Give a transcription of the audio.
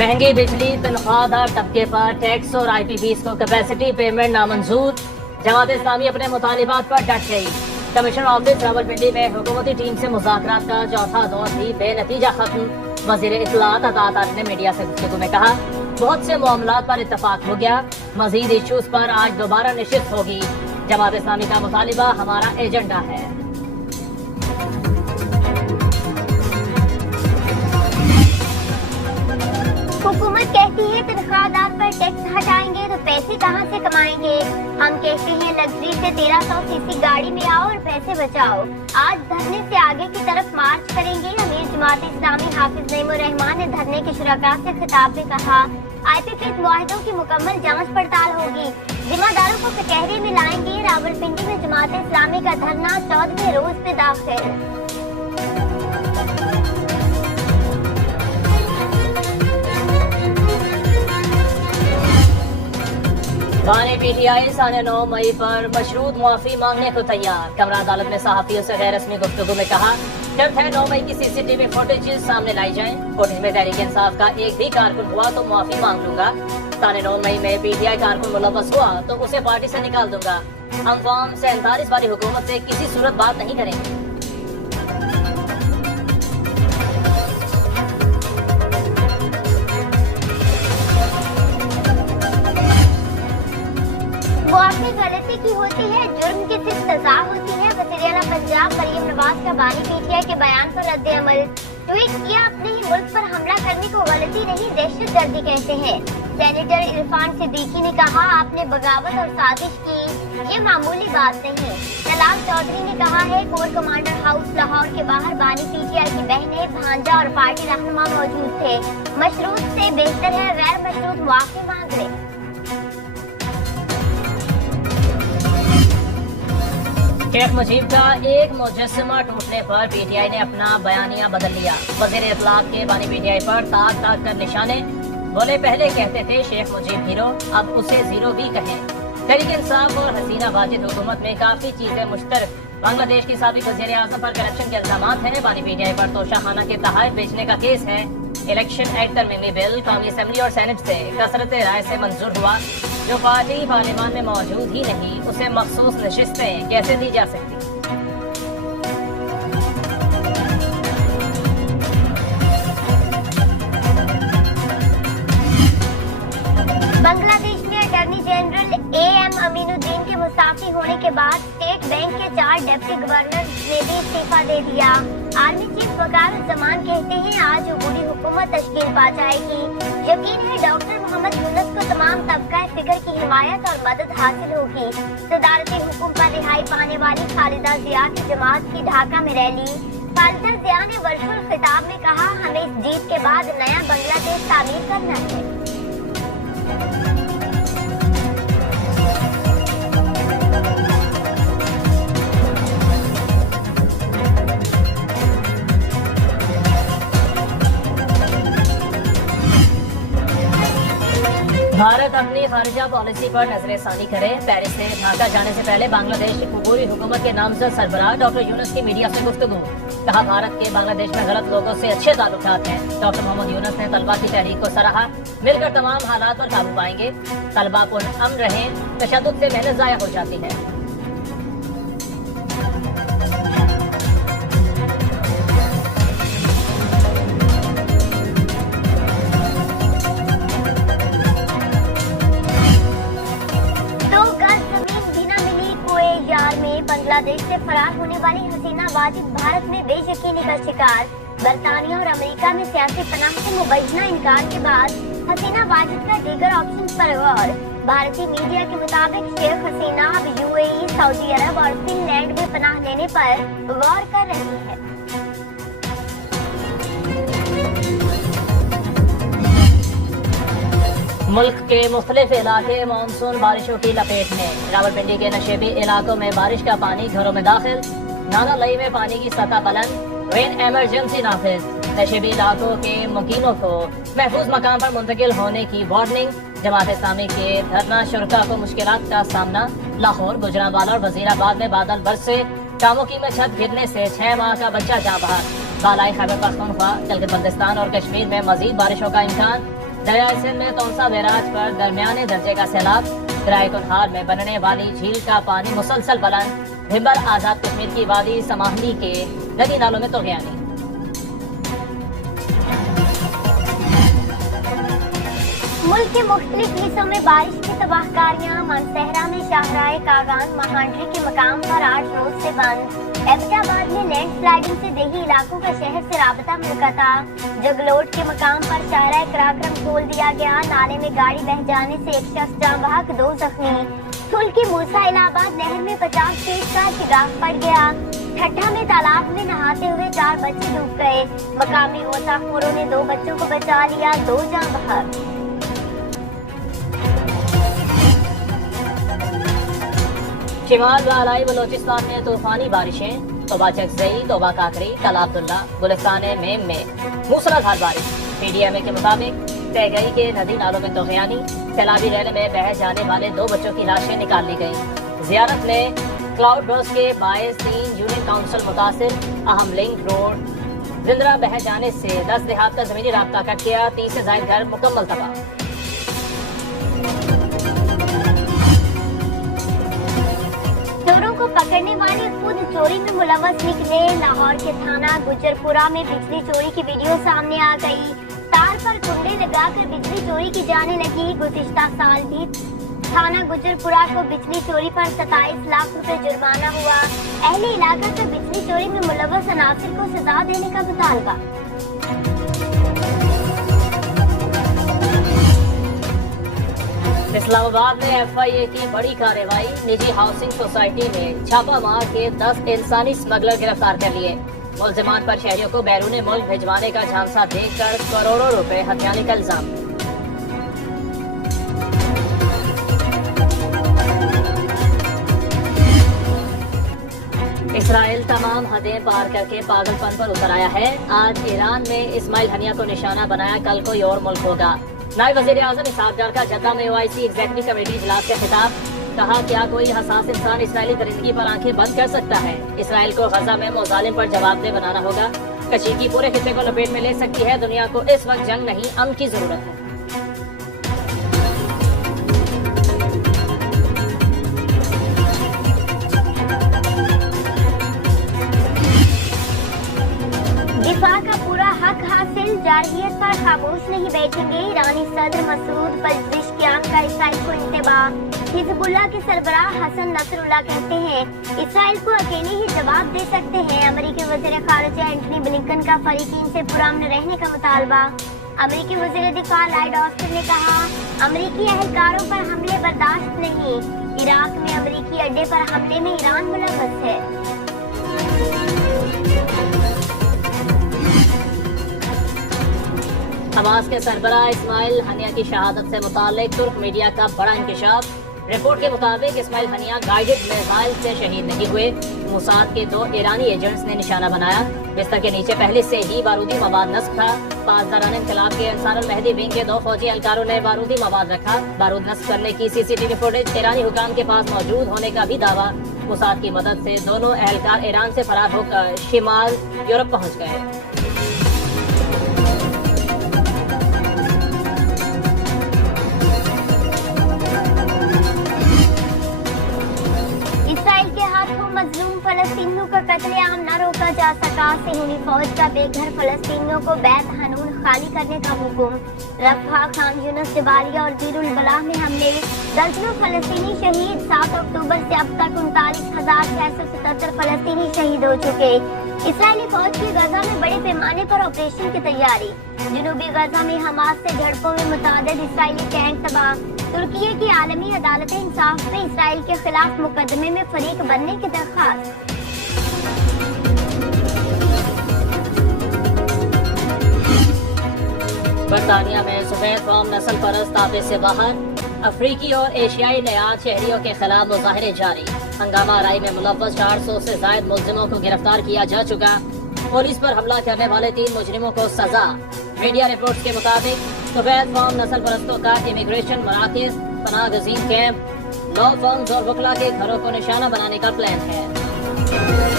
महंगी बिजली, तनख्वाहदार तबके पर टैक्स और IPPs को कैपेसिटी पेमेंट नामंजूर। जमात इस्लामी अपने मुतालिबात पर डट गई। कमिश्नर ऑफिस रावलपिंडी में हुकूमती टीम से मुज़ाकरात का चौथा दौर भी बेनतीजा खत्म। वज़ीर इत्तलात अतात आरिफ ने मीडिया से गुफ्तगू में कहा, बहुत से मामलात पर इत्तफाक हो गया, मजीद इशूज पर आज दोबारा निशिस्त होगी। जमात इस्लामी का मुतालिबा हमारा एजेंडा है। हुकूमत कहती है तनख्वाहदार पर टैक्स हटाएंगे तो पैसे कहाँ से कमाएंगे। हम कहते हैं लग्जरी से 1300 सीसी गाड़ी में आओ और पैसे बचाओ। आज धरने से आगे की तरफ मार्च करेंगे। अमीर जमात इस्लामी हाफिज नईमुर रहमान ने धरने के शुरका से खिताब में कहा, IPPs मुआहदों की मुकम्मल जांच पड़ताल होगी। जिम्मेदारों को कचहरी में लाएंगे। रावलपिंडी में जमात इस्लामी का धरना 14वें रोज पे दाखिल। बानी PTI साढ़े 9 मई पर मशरूत मुआफी मांगने को तैयार। कमरा अदालत में सहाफियों से गैर रस्मी गुफ्तगू में कहा, शर्त है 9 मई की CCTV फुटेज सामने लाई जाए। फुटेज में तहरीक इंसाफ का एक भी कारकुन हुआ तो मुआफी मांग लूंगा। साढ़े 9 मई में PTI कारकुन मुलव्वस हुआ तो उसे पार्टी से निकाल दूंगा। हम फॉर्म 47 वाली हुकूमत से किसी सूरत बात नहीं करेंगे। मुआफी गलती की होती है, जुर्म की सिर्फ सजा होती है। वज़ीर-ए-आला पंजाब मरियम नवाज का बानी PTI के बयान पर रद्द अमल। ट्वीट किया, अपने ही मुल्क पर हमला करने को गलती नहीं दहशत गर्दी कहते हैं। सेनेटर इरफान सिद्दीकी ने कहा, आपने बगावत और साजिश की, ये मामूली बात नहीं। तलाल चौधरी ने कहा है, कोर कमांडर हाउस लाहौर के बाहर बानी PTI की बहनें, भांजा और पार्टी रहनुमा मौजूद थे। मशरूत से बेहतर है गैर मशरूत मुआफी मांग ले। शेख मुजीब का एक मुजस्समा टूटने पर PTI ने अपना बयानिया बदल लिया। वज़ीर इत्तलात के बानी PTI पर ताक ताक कर निशाने, बोले पहले कहते थे शेख मुजीब हीरो, अब उसे जीरो भी कहें। तहरीक इंसाफ और हसीना वाजिद हुकूमत में काफी चीजें मुश्तरक। बांग्लादेश की साबिक वज़ीर आज़म पर करप्शन के इल्जामात हैं। बानी PTI पर तोशाखाना के तहफ़ बेचने का केस है। इलेक्शन एक्ट तरमीमी बिल कौमी असम्बली और सेनेट से कसरत राय से मंजूर हुआ। जो पार्टी पार्लियामान में मौजूद ही नहीं, उसे मखसूस नशिस्तें कैसे दी जा सकती। बांग्लादेश में अटॉर्नी जनरल AM अमीनुद्दीन के मुस्ताफी होने के बाद स्टेट बैंक के 4 डिप्टी गवर्नर ने भी इस्तीफा दे दिया। आर्मी चीफ वकार जमान कहते हैं, आज अबूरी हुकूमत तश्कील पा जाएगी। यकीन है डॉक्टर मोहम्मद यूनुस को तमाम तबका फिगर की हिमायत और मदद हासिल होगी। सदारती हुकूम पर रिहाई पाने वाली खालिदा जिया की जमात की ढाका में रैली। खालिदा जिया ने वर्चुअल खिताब में कहा, हमें इस जीत के बाद नया बांग्लादेश तामीर करना है। भारत अपनी खारिजा पॉलिसी पर नजरसानी करे। पेरिस से ढाका जाने से पहले बांग्लादेश की अबूरी हुकूमत के नामजद सरबराह डॉक्टर यूनुस की मीडिया से गुफ्तगू। कहा, भारत के बांग्लादेश में गलत लोगों से अच्छे ताल्लुकात हैं। डॉक्टर मोहम्मद यूनुस ने तलबा की तहरीक को सराहा, मिलकर तमाम हालात पर काबू पाएंगे। तलबा पुरअमन रहें, तशद्दुद से मेहनत जाया हो जाती है। बांग्लादेश से फरार होने वाली हसीना वाजिद भारत में बेयकीनी का शिकार। बरतानिया और अमेरिका में सियासी पनाह से मुबैना इनकार के बाद हसीना वाजिद का दीगर ऑप्शन पर गौर। भारतीय मीडिया के मुताबिक शेख हसीना अब UAE, सऊदी अरब और फिनलैंड में पनाह लेने पर गौर कर रही है। मुल्क के मुख्तलिफ इलाके मानसून बारिशों की लपेट में। रावलपिंडी के नशेबी इलाकों में बारिश का पानी घरों में दाखिल। नाला लई में पानी की सतह बुलंद। रेन एमरजेंसी नाफिज। नशेबी इलाकों के मुकीमों को महफूज मकाम पर मुंतकिल होने की वार्निंग। जमात इस्लामी के धरना शुरका को मुश्किलात का सामना। लाहौर, गुजरांवाला और वजीराबाद में बादल बरसे। टामोकी में छत गिरने से 6 माह का बच्चा जाँ बहक। बालाई खैबर पख्तूनख्वा, गिलगित बल्तिस्तान और कश्मीर में मजीद बारिशों का इम्कान। دریائے سندھ میں تونسا بیراج پر درمیانے درجے کا سیلاب، کرائے کنہار میں بننے والی جھیل کا پانی مسلسل بلند، بھمبر آزاد کشمیر کی وادی سماہنی کے ندی نالوں میں طغیانی۔ ملک کے مختلف حصوں میں بارش کی تباہ کاریاں، مانسہرہ میں شاہراہ کاغان مہانڈری کے مقام پر 8 روز سے بند، ایبٹ آباد میں لینڈ سلائڈنگ سے دیہی علاقوں کا شہر سے رابطہ منقطع، جگلوٹ کے مقام پر شاہراہ کراکرم کھول دیا گیا، نالے میں گاڑی بہہ جانے سے ایک شخص جاں بحق 2 زخمی، ٹھل کی موسیٰ الہ آباد نہر میں 50 فیٹ کا شگاف پڑ گیا، ٹھٹھا میں تالاب میں نہاتے ہوئے 4 بچے ڈوب گئے، مقامی غوطہ خوروں نے 2 بچوں کو بچا لیا، 2 جاں بحق۔ شمال و علائی بلوچستان میں طوفانی بارشیں، توبہ چکزئی، توبہ کاکری، تلا عبداللہ، گلستان میم میں موسلادھار بارش۔ PDMA کے مطابق طے گئی کہ ندی نالوں میں طغیانی، سیلابی ریل میں بہہ جانے والے 2 بچوں کی لاشیں نکال لی گئیں۔ زیارت میں کلاؤڈ برسٹ کے باعث 3 یونین کاؤنسل متاثر، اہم لنک روڈ زندرہ بہہ جانے سے 10 دیہات کا زمینی رابطہ کٹ گیا، 30 سے زائد گھر مکمل تباہ۔ چوروں کو پکڑنے والے خود چوری میں ملوث نکلے، لاہور کے تھانہ گجرپورہ میں بجلی چوری کی ویڈیو سامنے آ گئی، تار پر کنڈے لگا کر بجلی چوری کی جانے لگی۔ گزشتہ سال بھی تھانہ گجرپورہ کو بجلی چوری پر 27 لاکھ روپے جرمانہ ہوا۔ اہل علاقہ کا بجلی چوری میں ملوث عناصر کو سزا دینے کا مطالبہ۔ اسلام آباد میں FIA کی بڑی کارروائی، نجی ہاؤسنگ سوسائٹی میں چھاپہ مار کے 10 انسانی اسمگلر گرفتار کر لیے، ملزمان پر شہریوں کو بیرون ملک بھجوانے کا جھانسا دے کر کروڑوں روپے ہتھیانے کا الزام۔ اسرائیل تمام حدیں پار کر کے پاگل پن پر اتر آیا ہے، آج ایران میں اسماعیل ہنیہ کو نشانہ بنایا، کل کوئی اور ملک ہوگا۔ نائب وزیر اعظم اسحاق ڈار کا جدہ میں OIC ایگزیکٹو کمیٹی اجلاس کا خطاب، کہا کیا کوئی حساس انسان اسرائیلی درندگی پر آنکھیں بند کر سکتا ہے؟ اسرائیل کو غزہ میں مظالم پر جواب دہ بنانا ہوگا، کشیدگی پورے خطے کو لپیٹ میں لے سکتی ہے، دنیا کو اس وقت جنگ نہیں امن کی ضرورت ہے۔ دفاع کا پورا حق حاصل، جارحیت پر خاموش نہیں بیٹھیں گے، ایرانی صدر مسعود پزشکیان کا اسرائیل کو انتباہ۔ حزب اللہ کے سربراہ حسن نصر اللہ کہتے ہیں اسرائیل کو اکیلے ہی جواب دے سکتے ہیں۔ امریکی وزیر خارجہ اینٹنی بلنکن کا فریقین سے پرامن رہنے کا مطالبہ۔ امریکی وزیر دفاع لائیڈ آسٹن نے کہا امریکی اہلکاروں پر حملے برداشت نہیں، عراق میں امریکی اڈے پر حملے میں ایران ملوث ہے۔ حماس کے سربراہ اسماعیل ہنیہ کی شہادت سے متعلق ترک میڈیا کا بڑا انکشاف، رپورٹ کے مطابق اسماعیل ہنیہ گائیڈڈ میزائل سے شہید نہیں ہوئے، موساد کے 2 ایرانی ایجنٹس نے نشانہ بنایا، بستر کے نیچے پہلے سے ہی بارودی مواد نصب تھا، پاسداران انقلاب کے انصار المہدی ونگ کے 2 فوجی اہلکاروں نے بارودی مواد رکھا، بارود نصب کرنے کی CCTV فوٹیج ایرانی حکام کے پاس موجود ہونے کا بھی دعویٰ، موساد کی مدد سے دونوں اہلکار ایران سے فرار ہو کر شمال یورپ پہنچ گئے۔ مظلوم فلسطینیوں کا قتل عام نہ روکا جا سکا، صہیونی فوج کا بے گھر فلسطینیوں کو بیت حنون خالی کرنے کا حکم، رفح، خان یونس، جبالیہ اور دیر البلاح میں حملے، درجنوں فلسطینی شہید، 7 اکتوبر سے اب تک 39,677 فلسطینی شہید ہو چکے۔ اسرائیلی فوج کی غزہ میں بڑے پیمانے پر آپریشن کی تیاری، جنوبی غزہ میں حماس سے جھڑپوں میں متعدد اسرائیلی ٹینک تباہ، ترکیہ کی عالمی عدالت انصاف میں اسرائیل کے خلاف مقدمے میں فریق بننے کی درخواست۔ برطانیہ میں سفید قوم نسل پرست تابع سے باہر، افریقی اور ایشیائی نیاد شہریوں کے خلاف مظاہرے جاری، ہنگامہ آرائی میں ملوث 400 سے زائد ملزموں کو گرفتار کیا جا چکا، پولیس پر حملہ کرنے والے 3 مجرموں کو سزا۔ میڈیا رپورٹس کے مطابق سفید قوم نسل پرستوں کا امیگریشن مراکز، پناہ گزین کیمپ، لا فرمز اور وکلا کے گھروں کو نشانہ بنانے کا پلان ہے۔